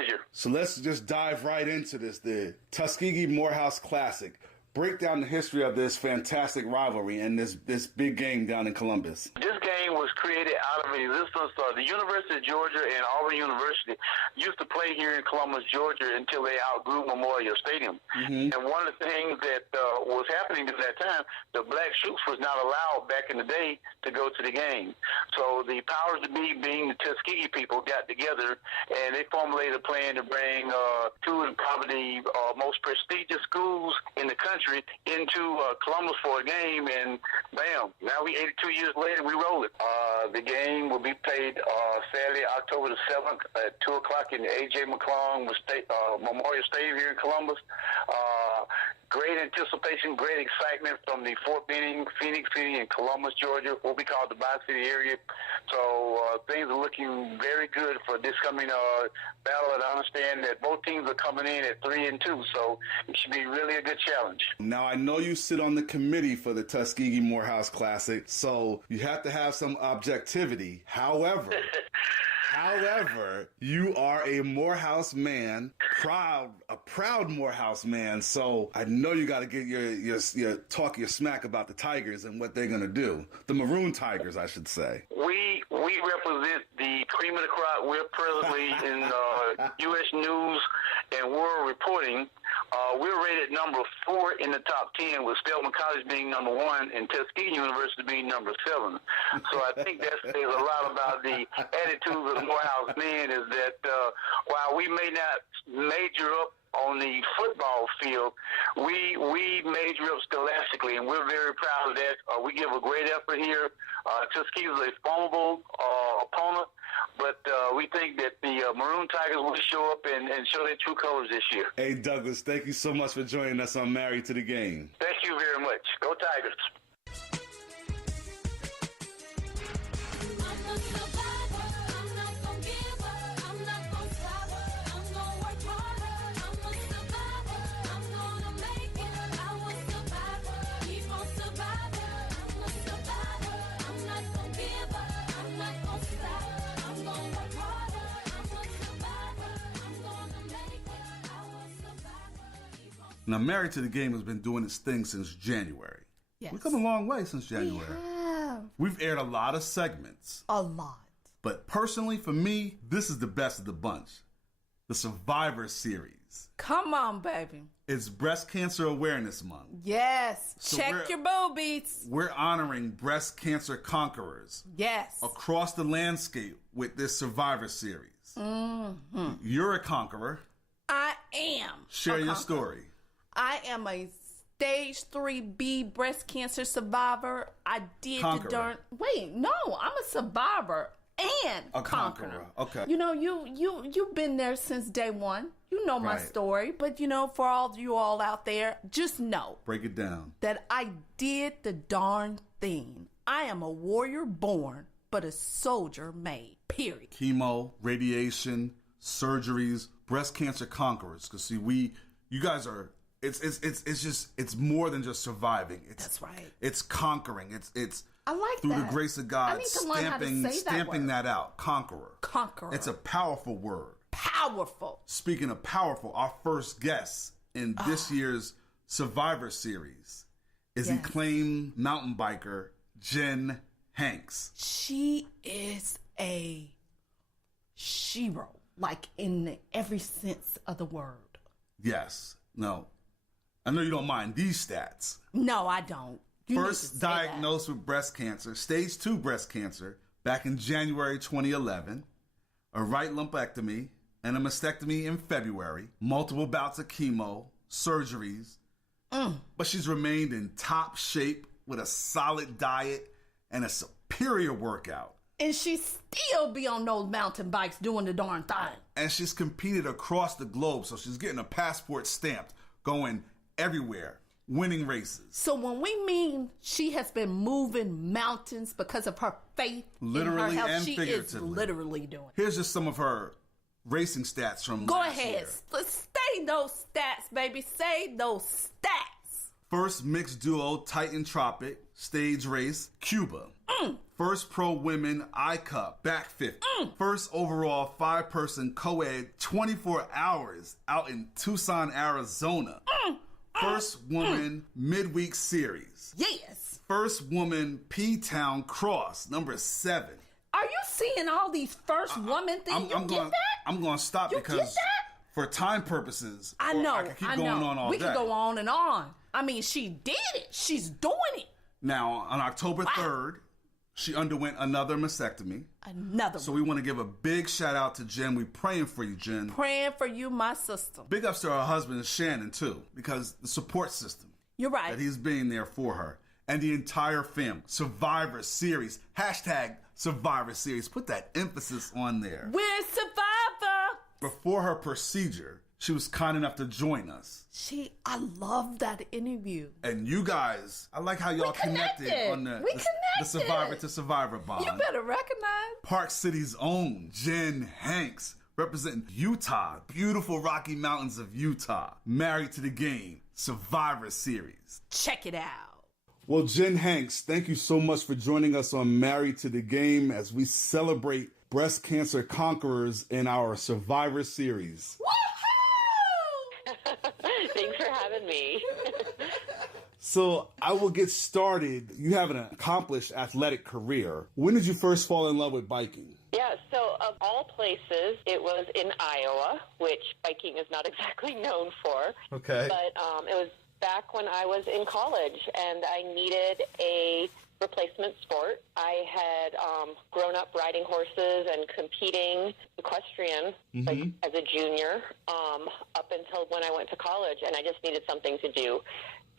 pleasure. So let's just dive right into this. The Tuskegee-Morehouse Classic. Break down the history of this fantastic rivalry and this big game down in Columbus. This game was created out of existence. The University of Georgia and Auburn University used to play here in Columbus, Georgia, until they outgrew Memorial Stadium. Mm-hmm. And one of the things that was happening at that time, the black troops was not allowed back in the day to go to the game. So the powers that be, being the Tuskegee people, got together and they formulated a plan to bring two of probably the most prestigious schools in the country into Columbus for a game, and bam, now 82 years later, we roll it. The game will be played Saturday, October the 7th at 2 o'clock in the A.J. McClung Memorial Stadium here in Columbus. Great anticipation, great excitement from the Fort Benning, Phoenix City, and Columbus, Georgia, what we call the Bi-City area. So things are looking very good for this coming battle, and I understand that both teams are coming in at 3-2, so it should be really a good challenge. Now, I know you sit on the committee for the Tuskegee-Morehouse Classic, so you have to have some objectivity. However, you are a Morehouse man, a proud Morehouse man. So I know you got to get your smack about the Tigers and what they're going to do. The Maroon Tigers, I should say. We represent the cream of the crop. We're presently in U.S. News and World Reporting. We're rated number 4 in the top 10, with Spelman College being number 1 and Tuskegee University being number 7. So I think that says a lot about the attitude of the Morehouse men, is that while we may not major up on the football field, we major up scholastically, and we're very proud of that. We give a great effort here. Tuskegee is a formidable opponent, but we think that the Maroon Tigers will show up and show their true colors this year. Hey, Douglas, thank you so much for joining us on Married to the Game. Thank you very much. Go Tigers. Now, Married to the Game has been doing its thing since January. Yes. We've come a long way since January. We have. We've aired a lot of segments. A lot. But personally, for me, this is the best of the bunch. The Survivor Series. Come on, baby. It's Breast Cancer Awareness Month. Yes. So check your boobies. We're honoring breast cancer conquerors. Yes. Across the landscape with this Survivor Series. Mm-hmm. You're a conqueror. I am. Share your story. I am a stage 3B breast cancer survivor. I did Conqueror. I'm a survivor and a conqueror. Okay. You know, you've been there since day one. You know my story, but for all you all out there, just know. Break it down. That I did the darn thing. I am a warrior born, but a soldier made. Period. Chemo, radiation, surgeries, breast cancer conquerors. Because see, you guys are. It's more than just surviving. That's right. It's conquering. It's. I like through that. the grace of God, I need to learn how to say stamping that out. Conqueror. Conqueror. It's a powerful word. Powerful. Speaking of powerful, our first guest in this year's Survivor Series is acclaimed mountain biker Jen Hanks. She is a shero, like in every sense of the word. Yes. No. I know you don't mind these stats. No, I don't. First diagnosed with breast cancer, stage 2 breast cancer, back in January 2011. A right lumpectomy and a mastectomy in February. Multiple bouts of chemo, surgeries. But she's remained in top shape with a solid diet and a superior workout. And she still be on those mountain bikes doing the darn thing. And she's competed across the globe, so she's getting a passport stamped, going everywhere, winning races. So when we mean she has been moving mountains because of her faith literally in her health, and she figuratively. is literally doing it. Here's just some of her racing stats from Go last ahead. year. Say those stats, baby. Say those stats. First mixed duo Titan Tropic stage race, Cuba. First pro women I-Cup, back fifth. First overall 5-person co-ed 24 hours out in Tucson, Arizona. First woman midweek series. Yes. First woman P-Town cross, number 7. Are you seeing all these first woman things? You get that? I'm going to stop You because get that? for time purposes, I know. I can keep going on all we day. can go on and on. I mean, she did it. She's doing it. Now, on October 3rd, she underwent another mastectomy. Another So one. we want to give a big shout out to Jen. We praying for you, Jen. Praying for you, my sister. Big ups to her husband, Shannon, too, because the support system You're right. that he's being there for her and the entire family. Survivor Series. Hashtag Survivor Series. Put that emphasis on there. We're Survivor. Before her procedure, she was kind enough to join us. I love that interview. And you guys, I like how y'all connected on the Survivor to Survivor bond. You better recognize. Park City's own Jen Hanks, representing Utah, beautiful Rocky Mountains of Utah. Married to the Game, Survivor Series. Check it out. Well, Jen Hanks, thank you so much for joining us on Married to the Game as we celebrate breast cancer conquerors in our Survivor Series. Woohoo! Thanks for having me. So I will get started. You have an accomplished athletic career. When did you first fall in love with biking? Yeah, so of all places, it was in Iowa, which biking is not exactly known for. Okay. But it was back when I was in college, and I needed a replacement sport. I had grown up riding horses and competing equestrian like, as a junior up until when I went to college, and I just needed something to do.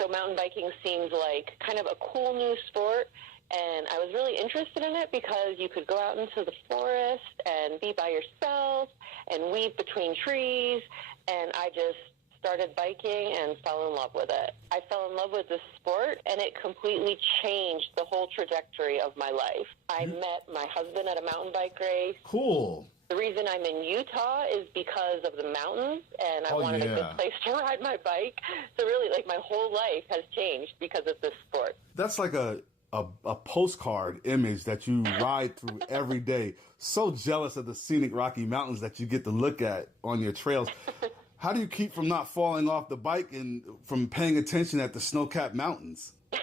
So mountain biking seemed like kind of a cool new sport, and I was really interested in it because you could go out into the forest and be by yourself and weave between trees, and I just started biking and fell in love with it. I fell in love with this sport, and it completely changed the whole trajectory of my life. I met my husband at a mountain bike race. Cool. The reason I'm in Utah is because of the mountains, and I wanted a good place to ride my bike. So really, like, my whole life has changed because of this sport. That's like a postcard image that you ride through every day. So jealous of the scenic Rocky Mountains that you get to look at on your trails. How do you keep from not falling off the bike and from paying attention at the snow-capped mountains? I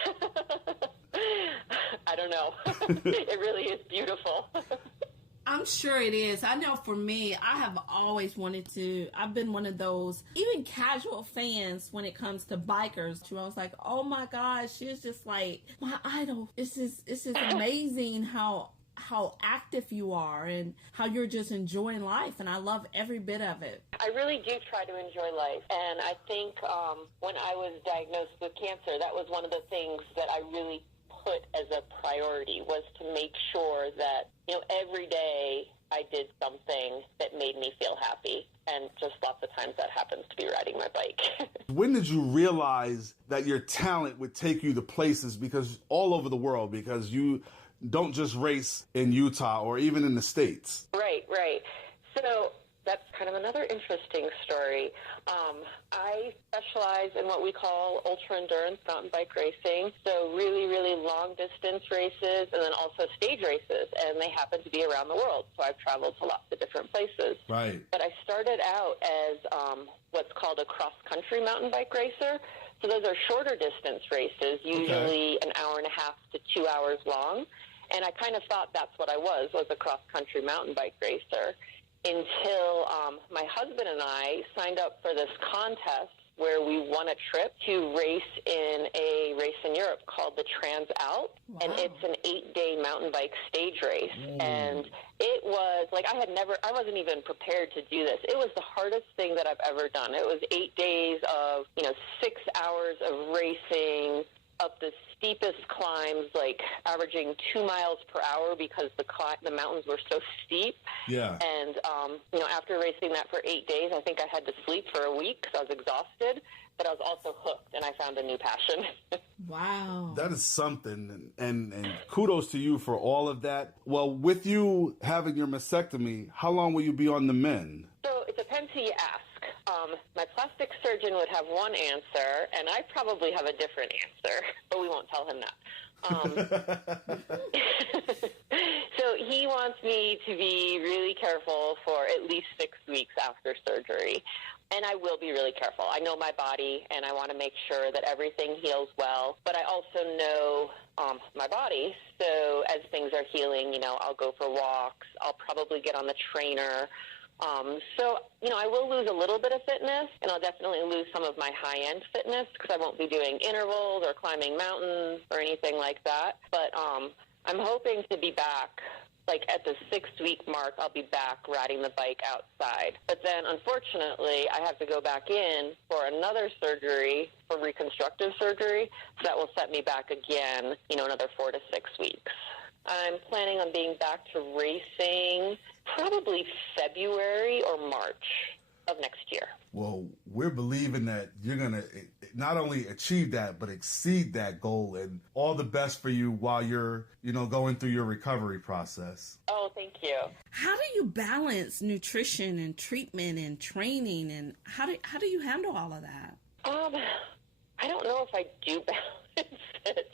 don't know. It really is beautiful. I'm sure it is. I know for me, I have always wanted to. I've been one of those, even casual fans when it comes to bikers. I was like, oh my gosh, she's just like my idol. It's just amazing how active you are and how you're just enjoying life, and I love every bit of it. I really do try to enjoy life, and I think when I was diagnosed with cancer, that was one of the things that I really put as a priority, was to make sure that, you know, every day I did something that made me feel happy, and just lots of times that happens to be riding my bike. When did you realize that your talent would take you to places because all over the world, because you don't just race in Utah or even in the States? Right. So that's kind of another interesting story. I specialize in what we call ultra-endurance mountain bike racing, so really, really long-distance races and then also stage races, and they happen to be around the world, so I've traveled to lots of different places. Right. But I started out as what's called a cross-country mountain bike racer. So those are shorter distance races, usually an hour and a half to 2 hours long. And I kind of thought that's what I was a cross-country mountain bike racer, until my husband and I signed up for this contest where we won a trip to race in a race in Europe called the Trans-Alp. Wow. And it's an 8-day mountain bike stage race. And it was like, I wasn't even prepared to do this. It was the hardest thing that I've ever done. It was 8 days of, 6 hours of racing up the steepest climbs, like averaging 2 miles per hour because the mountains were so steep. Yeah. And, after racing that for 8 days, I think I had to sleep for a week because I was exhausted, but I was also hooked, and I found a new passion. Wow. That is something, and kudos to you for all of that. Well, with you having your mastectomy, how long will you be on the mend? So it depends who you ask. My plastic surgeon would have one answer, and I probably have a different answer, but we won't tell him that. So he wants me to be really careful for at least 6 weeks after surgery. And I will be really careful. I know my body, and I want to make sure that everything heals well. But I also know my body. So as things are healing, I'll go for walks. I'll probably get on the trainer. So, I will lose a little bit of fitness, and I'll definitely lose some of my high-end fitness because I won't be doing intervals or climbing mountains or anything like that. But I'm hoping to be back. Like at the 6-week mark, I'll be back riding the bike outside. But then, unfortunately, I have to go back in for another surgery, for reconstructive surgery. So that will set me back again, another 4 to 6 weeks. I'm planning on being back to racing probably February or March of next year. Well, we're believing that you're going to not only achieve that, but exceed that goal, and all the best for you while you're, going through your recovery process. Oh, thank you. How do you balance nutrition and treatment and training, and how do you handle all of that? I don't know if I do balance it.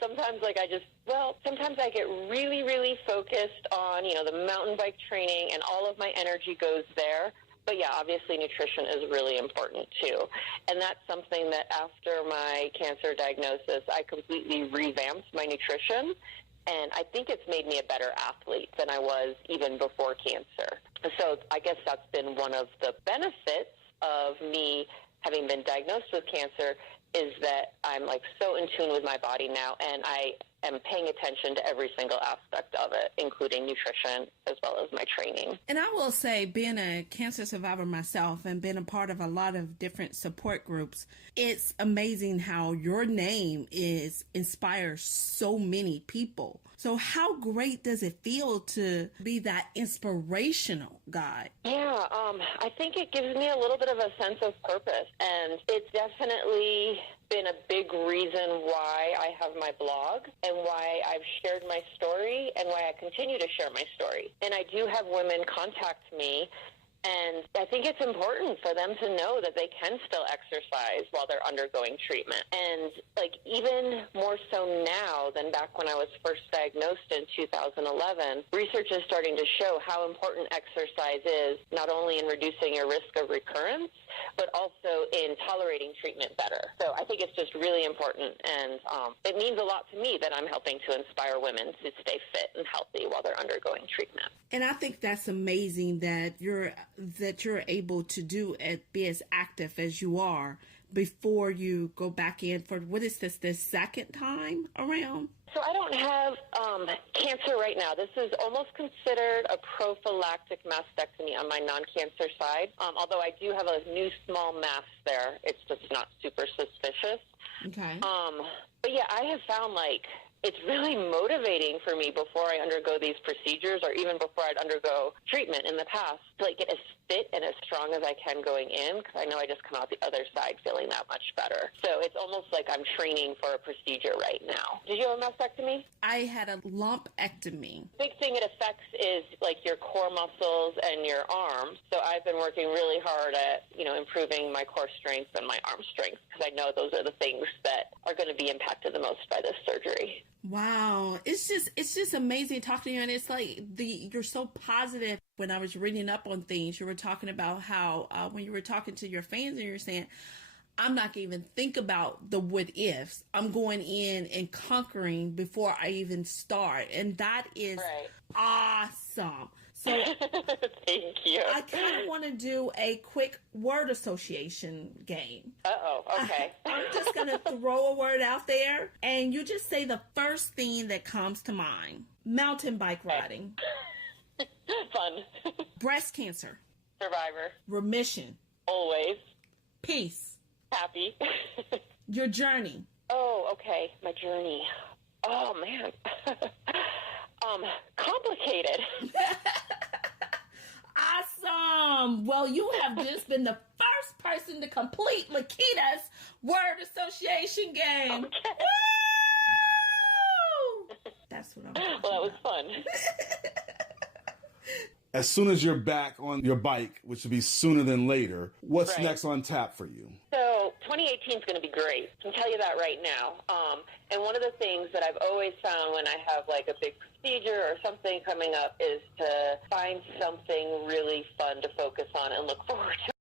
Sometimes I get really, really focused on, the mountain bike training, and all of my energy goes there. But yeah, obviously nutrition is really important too. And that's something that after my cancer diagnosis, I completely revamped my nutrition. And I think it's made me a better athlete than I was even before cancer. So I guess that's been one of the benefits of me having been diagnosed with cancer, is that I'm so in tune with my body now, and I am paying attention to every single aspect of it, including nutrition as well as my training. And I will say, being a cancer survivor myself and being a part of a lot of different support groups, it's amazing how your name inspires so many people. So how great does it feel to be that inspirational guide? Yeah, I think it gives me a little bit of a sense of purpose, and it's definitely been a big reason why I have my blog and why I've shared my story and why I continue to share my story. And I do have women contact me, and I think it's important for them to know that they can still exercise while they're undergoing treatment. And even more so now than back when I was first diagnosed in 2011, research is starting to show how important exercise is, not only in reducing your risk of recurrence, but also in tolerating treatment better. So I think it's just really important, and it means a lot to me that I'm helping to inspire women to stay fit and healthy while they're undergoing treatment. And I think that's amazing that you're able to be as active as you are before you go back in for, what is this second time around? So I don't have cancer right now. This is almost considered a prophylactic mastectomy on my non-cancer side, although I do have a new small mass there. It's just not super suspicious. Okay. But yeah, I have found it's really motivating for me before I undergo these procedures, or even before I'd undergo treatment in the past, to get as fit and as strong as I can going in, because I know I just come out the other side feeling that much better. So it's almost like I'm training for a procedure right now. Did you have a mastectomy? I had a lumpectomy. Big thing it affects is your core muscles and your arms. So I've been working really hard at, improving my core strength and my arm strength, because I know those are the things that are going to be impacted the most by this surgery. Wow. It's just amazing talking to you. And it's you're so positive. When I was reading up on things, you were talking about how when you were talking to your fans and you were saying, I'm not going to even think about the what ifs. I'm going in and conquering before I even start. And that is awesome. So thank you. I kind of want to do a quick word association game. Uh-oh, okay. I'm just going to throw a word out there, and you just say the first thing that comes to mind. Mountain bike riding. Fun. Breast cancer. Survivor. Remission. Always. Peace. Happy. Your journey. Oh, okay. My journey. Oh, man. Complicated. Awesome. Well, you have just been the first person to complete Lakita's word association game. Okay. Woo! That's what I'm talking Well, that was about. fun. as soon as you're back on your bike, which would be sooner than later, what's next on tap for you? So 2018 is going to be great. I can tell you that right now. And one of the things that I've always found when I have like a big procedure or something coming up is to find something really fun to focus on and look forward to.